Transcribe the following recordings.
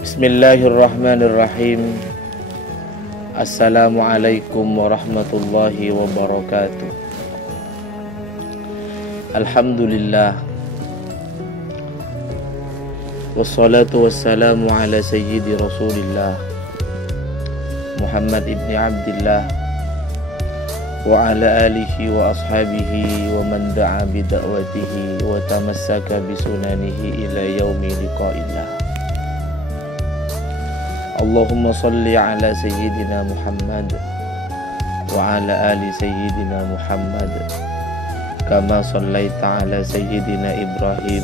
Bismillahirrahmanirrahim. Assalamualaikum warahmatullahi wabarakatuh. Alhamdulillah. Wassalatu wassalamu ala sayyidi Rasulillah Muhammad ibn Abdillah wa ala alihi wa ashabihi wa man da'a bida'watihi wa tamassaka bisunanihi ila yaumi liqa'illah. Allahumma salli ala sayyidina Muhammad wa ala ali sayyidina Muhammad kama sallaita ala sayyidina Ibrahim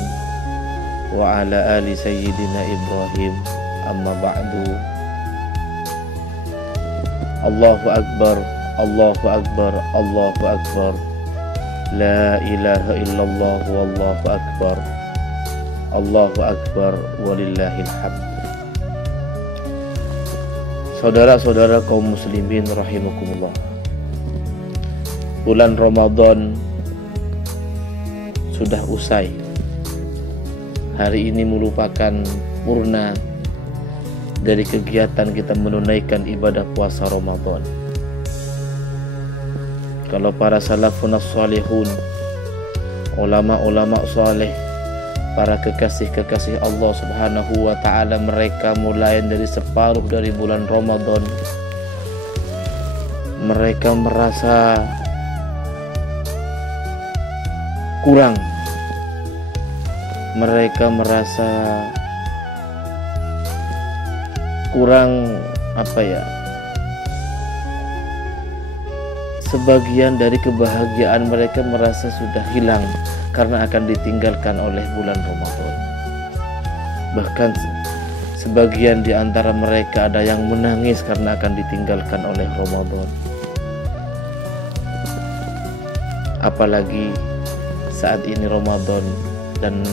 wa ala ali sayyidina Ibrahim. Amma ba'du. Allahu akbar, Allahu akbar, Allahu akbar. La ilaha illallah wallahu akbar. Allahu akbar walillahil hamd. Saudara-saudara kaum muslimin rahimakumullah, bulan Ramadan sudah usai. Hari ini merupakan purna dari kegiatan kita menunaikan ibadah puasa Ramadan. Kalau para salafun as-salihun, ulama-ulama saleh, para kekasih-kekasih Allah subhanahu wa ta'ala, mereka mulai dari separuh dari bulan Ramadan mereka merasa kurang, mereka merasa kurang sebagian dari kebahagiaan mereka merasa sudah hilang karena akan ditinggalkan oleh bulan Ramadan. Bahkan sebagian di antara mereka ada yang menangis karena akan ditinggalkan oleh Ramadan. Apalagi saat ini Ramadan dan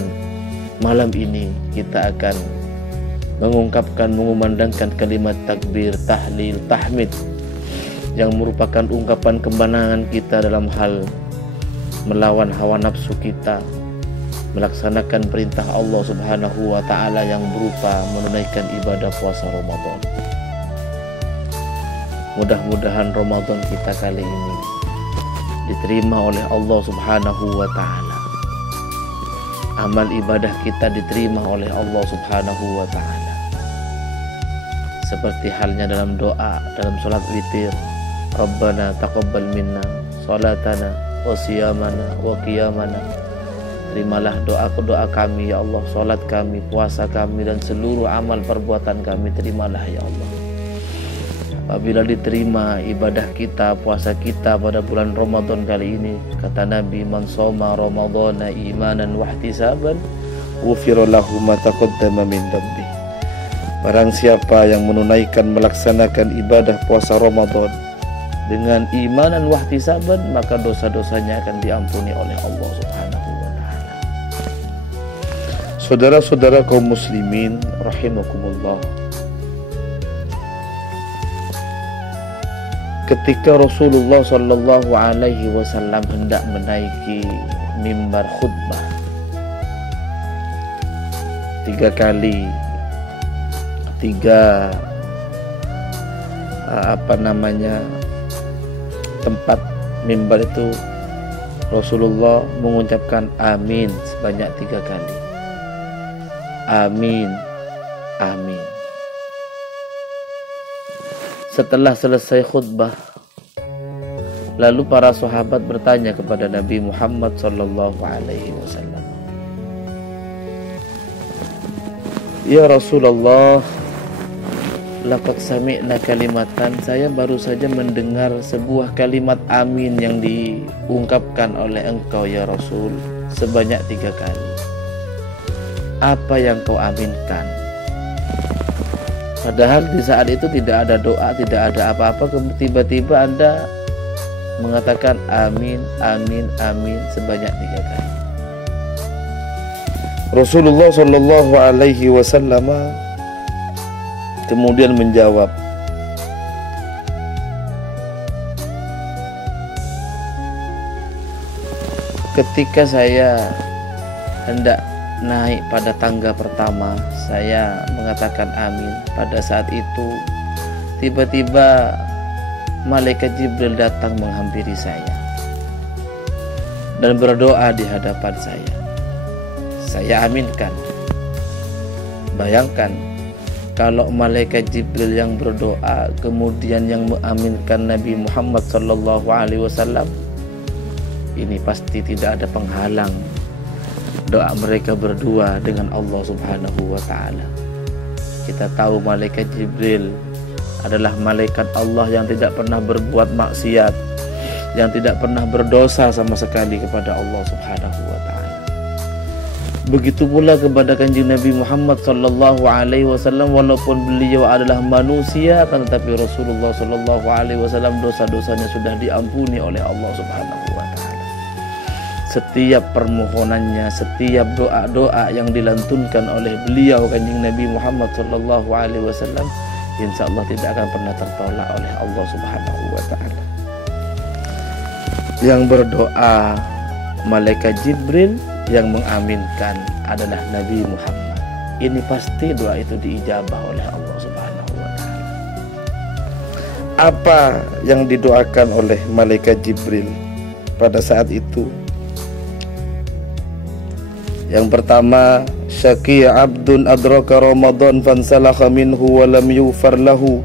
malam ini kita akan mengumandangkan kalimat takbir, tahlil, tahmid yang merupakan ungkapan kemenangan kita dalam hal melawan hawa nafsu kita, melaksanakan perintah Allah subhanahu wa ta'ala yang berupa menunaikan ibadah puasa Ramadan. Mudah-mudahan Ramadan kita kali ini diterima oleh Allah subhanahu wa ta'ala. Amal ibadah kita diterima oleh Allah subhanahu wa ta'ala, seperti halnya dalam doa, dalam sholat witir, Rabbana taqabbal minna sholatana wa siyamana wa qiyamana. Terimalah doa kami ya Allah, salat kami, puasa kami, dan seluruh amal perbuatan kami, terimalah ya Allah. Apabila diterima ibadah kita, puasa kita pada bulan Ramadan kali ini, kata Nabi, man shoma ramadhana imanan wa ihtisaban ghufira lahu ma taqaddama min dhanbi. Barang siapa yang menunaikan, melaksanakan ibadah puasa Ramadan dengan imanan wa ihtisaban, maka dosa-dosanya akan diampuni oleh Allah subhanahu wa ta'ala. Saudara-saudara kaum muslimin rahimakumullah, ketika Rasulullah sallallahu alaihi wasallam hendak menaiki mimbar khutbah, 3 kali tempat mimbar itu Rasulullah mengucapkan amin sebanyak 3 kali. Amin, amin. Setelah selesai khutbah, lalu para sahabat bertanya kepada Nabi Muhammad sallallahu alaihi wasallam, ya Rasulullah, laqad sami'na kalimatan, saya baru saja mendengar sebuah kalimat amin yang diungkapkan oleh engkau ya Rasul sebanyak 3 kali. Apa yang kau aminkan? Padahal di saat itu tidak ada doa, tidak ada apa-apa, tiba-tiba Anda mengatakan amin, amin, amin sebanyak 3 kali. Rasulullah sallallahu alaihi wasallam kemudian menjawab, ketika saya hendak naik pada tangga pertama, saya mengatakan amin. Pada saat itu tiba-tiba malaikat Jibril datang menghampiri saya dan berdoa di hadapan saya. Saya aminkan. Bayangkan kalau malaikat Jibril yang berdoa kemudian yang mengaminkan Nabi Muhammad SAW, ini pasti tidak ada penghalang doa mereka berdua dengan Allah Subhanahu wa Ta'ala. Kita tahu malaikat Jibril adalah malaikat Allah yang tidak pernah berbuat maksiat, yang tidak pernah berdosa sama sekali kepada Allah Subhanahu wa Ta'ala. Begitu pula kepada Kanjeng Nabi Muhammad sallallahu alaihi wasallam, walaupun beliau adalah manusia, akan tetapi Rasulullah sallallahu alaihi wasallam dosa-dosanya sudah diampuni oleh Allah Subhanahu wa Ta'ala. Setiap permohonannya, setiap doa-doa yang dilantunkan oleh beliau Kanjeng Nabi Muhammad sallallahu alaihi wasallam, insyaallah tidak akan pernah tertolak oleh Allah Subhanahu wa Ta'ala. Yang berdoa malaikat Jibril, yang mengaminkan adalah Nabi Muhammad. Ini pasti doa itu diijabah oleh Allah Subhanahu wa Ta'ala. Apa yang didoakan oleh malaikat Jibril pada saat itu? Yang pertama, syaqi abdun adraka Ramadan fansalakha minhu wa lam yufar lahu.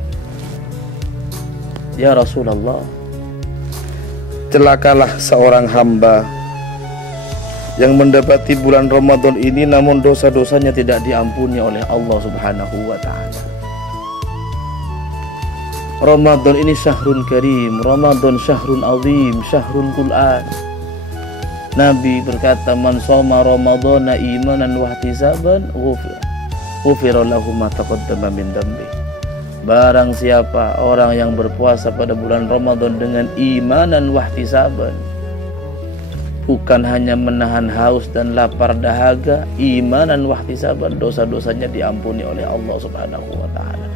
Ya Rasulullah, celakalah seorang hamba yang mendapati bulan Ramadan ini namun dosa-dosanya tidak diampuni oleh Allah Subhanahu wa Ta'ala. Ramadan ini syahrun karim, Ramadan syahrun azim, syahrun Quran. Nabi berkata, man shoma Ramadana imanan wa ihtisaban ghufira lahu ma taqaddama min dambi. Barang siapa orang yang berpuasa pada bulan Ramadan dengan imanan wa ihtisaban, bukan hanya menahan haus dan lapar dahaga, imanan wa ihtisaban, dosa-dosanya diampuni oleh Allah Subhanahu wa Ta'ala.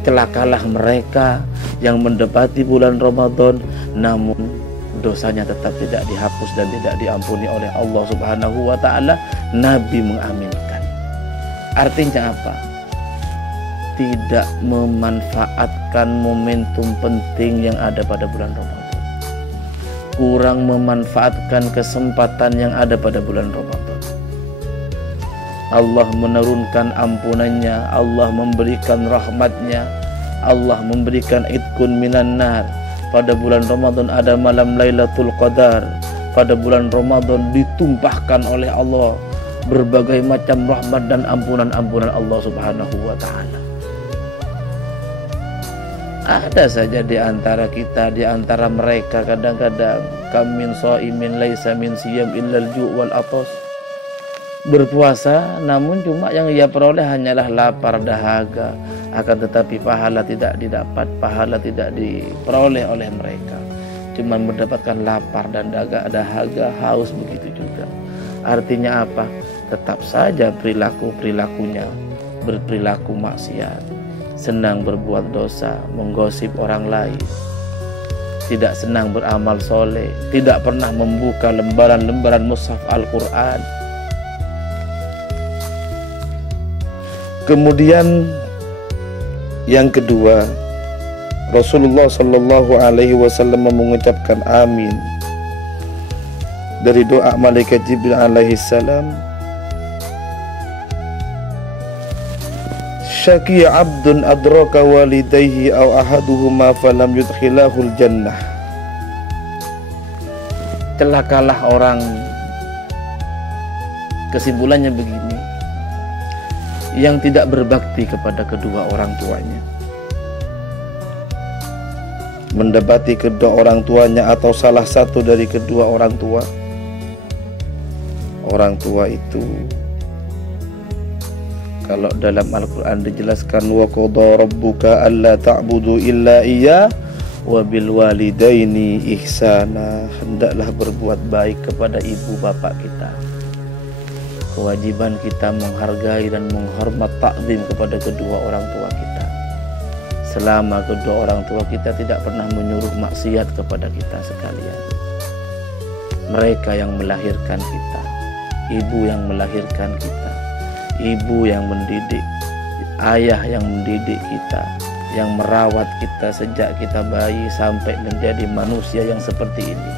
Celakalah mereka yang mendapati bulan Ramadan namun dosanya tetap tidak dihapus dan tidak diampuni oleh Allah Subhanahu wa Ta'ala. Nabi mengaminkan. Artinya apa? Tidak memanfaatkan momentum penting yang ada pada bulan Ramadan, kurang memanfaatkan kesempatan yang ada pada bulan Ramadan. Allah menurunkan ampunannya, Allah memberikan rahmatnya, Allah memberikan idkun minan nar. Pada bulan Ramadan ada malam Lailatul Qadar. Pada bulan Ramadan ditumpahkan oleh Allah berbagai macam rahmat dan ampunan-ampunan Allah Subhanahu wa Ta'ala. Ada saja di antara kita, di antara mereka kadang-kadang kam min shaimin laisa min siyam illal ju' wal atas. Berpuasa namun cuma yang ia peroleh hanyalah lapar dahaga, akan tetapi pahala tidak didapat, pahala tidak diperoleh oleh mereka. Cuma mendapatkan lapar dan dahaga, haus begitu juga. Artinya apa? Tetap saja perilakunya berperilaku maksiat, senang berbuat dosa, menggosip orang lain, tidak senang beramal soleh, tidak pernah membuka lembaran-lembaran mushaf Al-Quran. Kemudian yang kedua, Rasulullah Shallallahu Alaihi Wasallam mengucapkan amin dari doa malaikat Jibril alaihi salam. Syaqi abdun adraka walidayhi aw ahaduhuma falam yudkhilahul jannah. Celakalah orang, kesimpulannya begini, yang tidak berbakti kepada kedua orang tuanya. Mendapati kedua orang tuanya atau salah satu dari kedua orang tua. Orang tua itu kalau dalam Al-Quran dijelaskan wa qadha rabbuka alla ta'budu illa iyyah wa bil walidaini ihsana. Hendaklah berbuat baik kepada ibu bapak kita. Kewajiban kita menghargai dan menghormat, takzim kepada kedua orang tua kita. Selama kedua orang tua kita tidak pernah menyuruh maksiat kepada kita sekalian. Mereka yang melahirkan kita, ibu yang melahirkan kita, ibu yang mendidik, ayah yang mendidik kita, yang merawat kita sejak kita bayi sampai menjadi manusia yang seperti ini.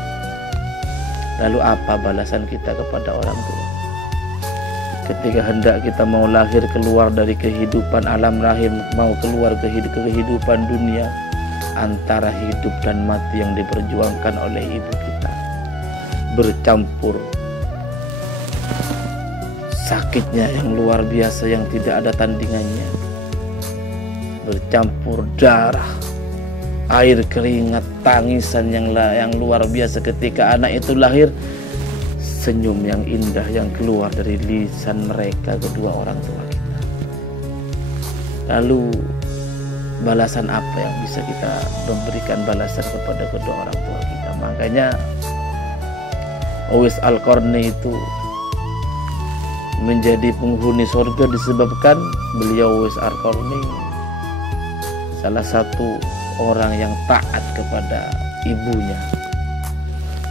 Lalu apa balasan kita kepada orang tua? Ketika hendak kita mau lahir keluar dari kehidupan alam rahim, mau keluar ke kehidupan dunia, antara hidup dan mati yang diperjuangkan oleh ibu kita bercampur sakitnya yang luar biasa yang tidak ada tandingannya, bercampur darah, air keringat, tangisan yang luar biasa ketika anak itu lahir, senyum yang indah yang keluar dari lisan mereka kedua orang tua kita. Lalu balasan apa yang bisa kita memberikan balasan kepada kedua orang tua kita? Makanya Uwais Al-Qarni itu menjadi penghuni surga disebabkan beliau Uwais Al-Qarni salah satu orang yang taat kepada ibunya,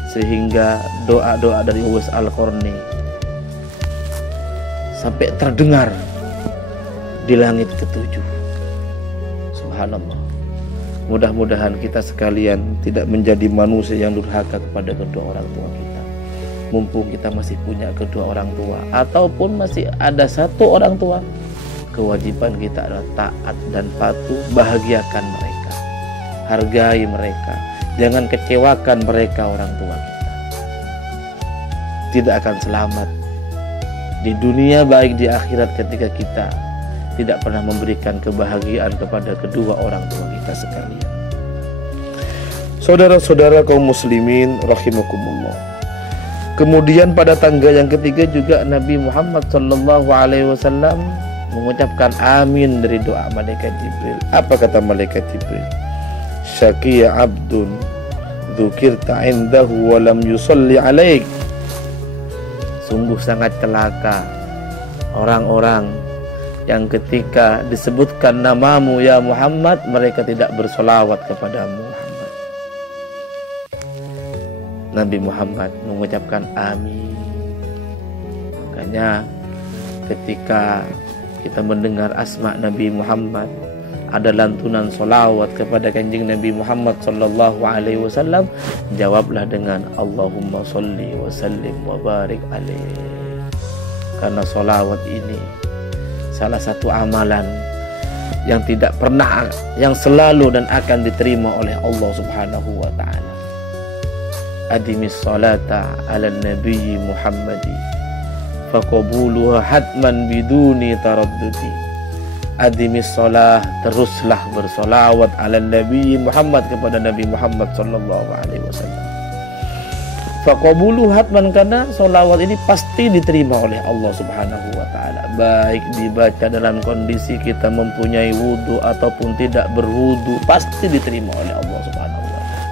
sehingga doa-doa dari Uwais Al-Qarni sampai terdengar di langit ketujuh. Subhanallah. Mudah-mudahan kita sekalian tidak menjadi manusia yang durhaka kepada kedua orang tua kita. Mumpung kita masih punya kedua orang tua, ataupun masih ada satu orang tua, kewajiban kita adalah taat dan patuh. Bahagiakan mereka, hargai mereka, jangan kecewakan mereka. Orang tua kita tidak akan selamat di dunia baik di akhirat ketika kita tidak pernah memberikan kebahagiaan kepada kedua orang tua kita sekalian. Saudara-saudara kaum muslimin rahimakumullah. Kemudian pada tangga yang ketiga juga Nabi Muhammad SAW mengucapkan amin dari doa malaikat Jibril. Apa kata malaikat Jibril? Syaqiya abdun dzukirta indahu wa lam yusalli alaik. Sungguh sangat celaka orang-orang yang ketika disebutkan namamu ya Muhammad, mereka tidak bersolawat kepadamu Muhammad. Nabi Muhammad mengucapkan amin. Makanya ketika kita mendengar asma Nabi Muhammad, ada lantunan solawat kepada kanjeng Nabi Muhammad SAW, jawablah dengan Allahumma sholli wa sallim wa barik alaih. Karena solawat ini salah satu amalan yang tidak pernah, yang selalu dan akan diterima oleh Allah Subhanahu wa ta'ala. Adimis salata ala nabiyyi Muhammadi faqabuluha hatman biduni taraddudi. Adimis salah, teruslah bersolawat ala nabiyyi Muhammad, kepada Nabi Muhammad sallallahu alaihi wasallam. Faqabulu hatman, karena solawat ini pasti diterima oleh Allah Subhanahu wa ta'ala, baik dibaca dalam kondisi kita mempunyai wudu ataupun tidak berwudu, pasti diterima oleh Allah Subhanahu wa ta'ala.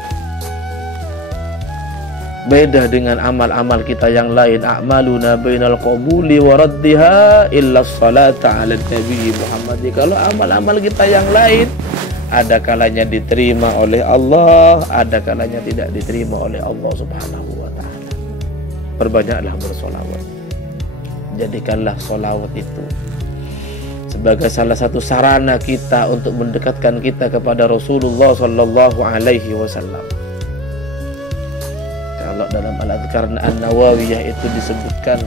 Beda dengan amal-amal kita yang lain, a'maluna bainal qabuli wa raddiha illa salata ala nabi Muhammad. Kalau amal-amal kita yang lain, ada kalanya diterima oleh Allah, ada kalanya tidak diterima oleh Allah Subhanahu wa ta'ala. Perbanyaklah bersolawat. Jadikanlah solawat itu sebagai salah satu sarana kita untuk mendekatkan kita kepada Rasulullah sallallahu alaihi wasallam. Kalau dalam Al-Adhkar An-Nawawiyah itu disebutkan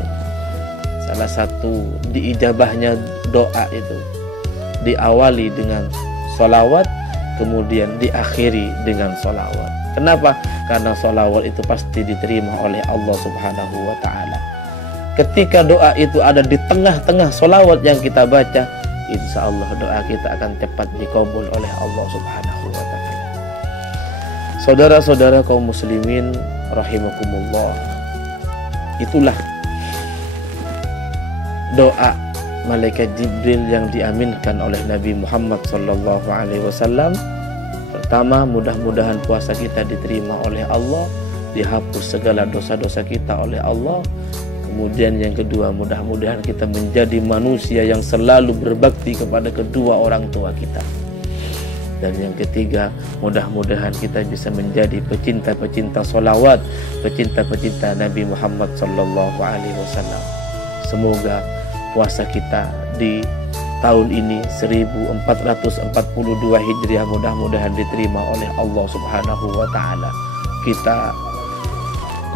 salah satu diijabahnya doa itu diawali dengan solawat, kemudian diakhiri dengan solawat. Kenapa? Karena solawat itu pasti diterima oleh Allah Subhanahu wa ta'ala. Ketika doa itu ada di tengah-tengah solawat yang kita baca, insya Allah doa kita akan cepat dikabul oleh Allah Subhanahu wa ta'ala. Saudara-saudara kaum muslimin rahimakumullah, itulah doa malaikat Jibril yang diaminkan oleh Nabi Muhammad sallallahu alaihi wasallam. Pertama, mudah-mudahan puasa kita diterima oleh Allah, dihapus segala dosa-dosa kita oleh Allah. Kemudian yang kedua, mudah-mudahan kita menjadi manusia yang selalu berbakti kepada kedua orang tua kita. Dan yang ketiga, mudah-mudahan kita bisa menjadi pecinta-pecinta solawat, pecinta-pecinta Nabi Muhammad sallallahu alaihi wasallam. Semoga puasa kita di tahun ini 1442 Hijriah mudah-mudahan diterima oleh Allah Subhanahu wa taala. Kita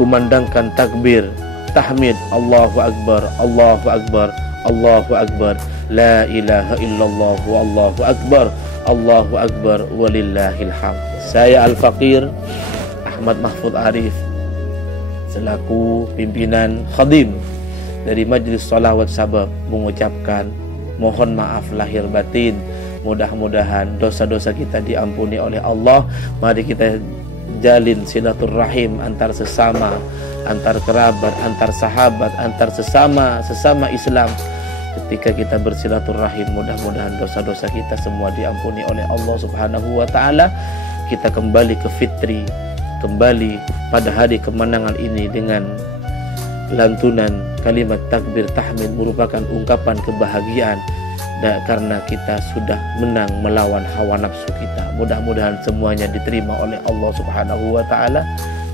kumandangkan takbir, tahmid, Allahu Akbar, Allahu Akbar, Allahu Akbar, la ilaha illallah, Allahu Akbar, Allahu Akbar, walillahil hamd. Saya Al-Faqir Ahmad Mahfud Arif selaku pimpinan khadim dari Majelis Sholawat Sabab mengucapkan mohon maaf lahir batin. Mudah-mudahan dosa-dosa kita diampuni oleh Allah. Mari kita jalin silaturahim antar sesama, antar kerabat, antar sahabat, antar sesama Islam. Ketika kita bersilaturahim, mudah-mudahan dosa-dosa kita semua diampuni oleh Allah Subhanahu wa taala. Kita kembali ke fitri, kembali pada hari kemenangan ini dengan lantunan kalimat takbir tahmid merupakan ungkapan kebahagiaan karena kita sudah menang melawan hawa nafsu kita. Mudah-mudahan semuanya diterima oleh Allah Subhanahu wa taala.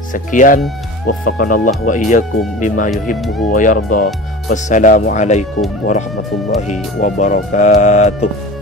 Sekian, waffaqanallahu wa iyyakum bima yuhibbuhu wa yarda. Wassalamualaikum warahmatullahi wabarakatuh.